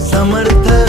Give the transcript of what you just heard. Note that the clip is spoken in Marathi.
समर्थ